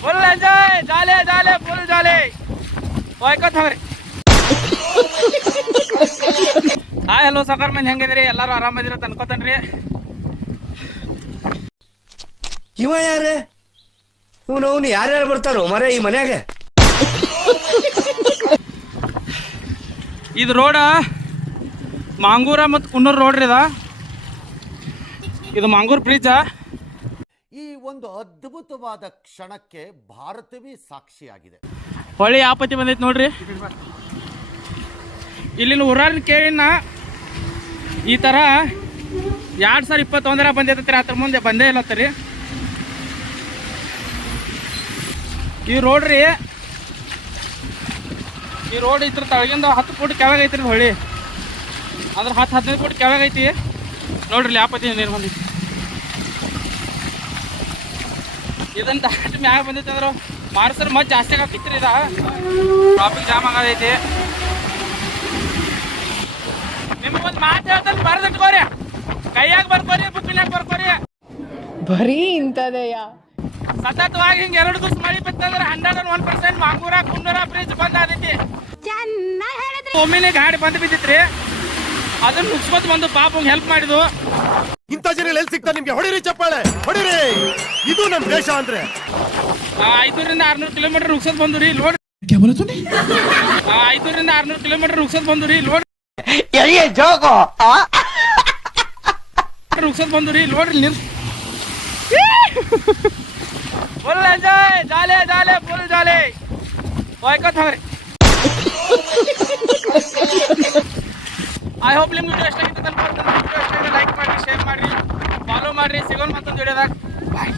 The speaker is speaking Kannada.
Full enjoy, jolly jolly, full jolly ಹೋಯ್ಕೋತವ್ರಿ. Hi hello ಸಾಕಾರ ಮಂದಿ ಹೆಂಗಿದ್ರಿ? ಎಲ್ಲರೂ ಆರಾಮದಿರ ಅನ್ಕೋತನ್ರಿ. ಇವ ಯಾರೇ? ಅವನು ಯಾರ್ಯಾರು ಬರ್ತಾರೋ ಮರೆ ಈ ಮನ್ಯಾಗ? ಇದು ರೋಡ ಮಾಂಗೂರ ಮತ್ತು ಕುನ್ನೂರು ರೋಡ್ ರೀ. ಇದು ಮಾಂಗೂರ್ ಬ್ರಿಡ್ಜ್. ಈ ಒಂದು ಅದ್ಭುತವಾದ ಕ್ಷಣಕ್ಕೆ ಭಾರತವೇ ಸಾಕ್ಷಿಯಾಗಿದೆ. ಹೊಳ್ಳಿ ಆಪತ್ತಿ ಬಂದೈತಿ ನೋಡ್ರಿ. ಇಲ್ಲಿನ ಊರಾರಿನ ಕೇಳಿನ ಈ ಥರ 2021 ಬಂದೈತಿ, ಅದ್ರ ಮುಂದೆ ಬಂದೇ ಇಲ್ಲತ್ತರಿ. ಈ ರೋಡ್ ರೀ, ಈ ರೋಡ್ ಇದ್ರ ತಳಗಿಂದ 10 ಫುಟ್ ಕೆಳಗೆ ಐತ್ರಿ ಹೊಳ್ಳಿ. ಅಂದ್ರೆ 10-15 ಫುಟ್ ಕೆಳಗೆ ಐತಿ ನೋಡ್ರಿ. ಇಲ್ಲಿ ಆಪತ್ತಿ ನೀರು ಬಂದೈತಿ. ಇದನ್ನ ದಾಟಿ ಮ್ಯಾಗ ಬಂದೈತಿ ಅಂದ್ರೆ ಮಾರ್ಸರ್ ಮತ್ತೆ ಜಾಸ್ತಿ ಹಾಕಿತ್ರಿ. ಇದ ಟ್ರಾಫಿಕ್ ಜಾಮ್ ಆಗದೈತಿ. ನಿಮಗೊಂದು ಮಾತು ಹೇಳ್ತಾನೆ, ಬರ್ದಿಟ್ಕೋರಿ, ಕೈಯಾಗ ಬರ್ಕೋರಿ, ಬುಕ್ಕಿನಾಗ ಬರ್ಕೋರಿ. ಬರೀ ಇಂಥದೆಯಾ? ಸತತವಾಗಿ ಹಿಂಗೆ 2 ದಿವಸ ಮಳೆ ಬಿತ್ತಂದ್ರೆ 101% ಮಾಂಗೂರ ಕುನ್ನೂರ ಬ್ರಿಡ್ಜ್ ಬಂದ್ ಆಗೈತಿ. ಒಮ್ಮೆಲೆ ಗಾಡಿ ಬಂದು ಬಿದ್ದಿತ್ರಿ, ಅದನ್ನ ನುಗ್ಸ್ಕೊತ್ ಬಂದು ಪಾಪ ಹೆಲ್ಪ್ ಮಾಡಿದ್ವು. ಇಂಥ ಜನ ಎಲ್ಲಿ ಸಿಗ್ತಾರೆ ನಿಮ್ಗೆ? ಹೊಡಿರಿ ಚಪ್ಪಾಳೆ, ಹೊಡಿರಿ. ಇದು ನಮ್ ದೇಶ ಅಂದ್ರೆ. 500-600 ಕಿಲೋಮೀಟರ್ ನುಗ್ಸೋದ್ ಬಂದು ರೀ ಲೋಡ್. 500-600 ಕಿಲೋಮೀಟರ್ ನುಗ್ಸೋದ್ ಬಂದು ರೀ ಲೋಡ್. ನುಗ್ಸೋದ್ ಬಂದು reload. Full enjoy, jolly jolly, full jolly ಹೋಯ್ಕೋತವ್ರಿ. ಐ ಹೋಪ್ ನಿಮ್ಗೆ ವಿಡಿಯೋ ಇಷ್ಟ ಆಗಿತ್ತು. ವಿಡಿಯೋ ಇಷ್ಟ ಲೈಕ್ ಮಾಡಿ, ಶೇರ್ ಮಾಡಿ, ಫಾಲೋ ಮಾಡಿ. ಸಿಗೋಣ ಮತ್ತೊಂದು ವಿಡಿಯೋದಾಗ. ಬಾಯ್.